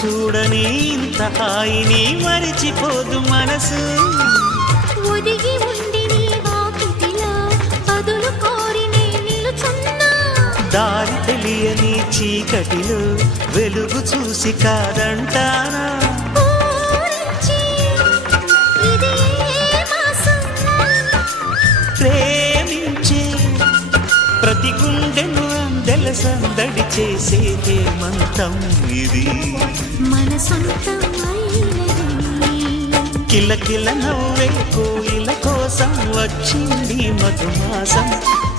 చూడని ఇంత హాయిని మరిచిపోదు మనసు. ఒదిగి ఉండి నీ వాకిటిలో బదులు కోరి నే నిలుచున్నా. దారి తెలియని చీకటిలో వెలుగు చూసి కాదంటానా. ప్రేమించే ప్రతి గుండెను అందెల సందడి చేసే హేమంతం ఇది. మన సొంతం అయినది. కిలకిల నవ్వే కోయిల కోసం వచ్చింది మధుమాసం.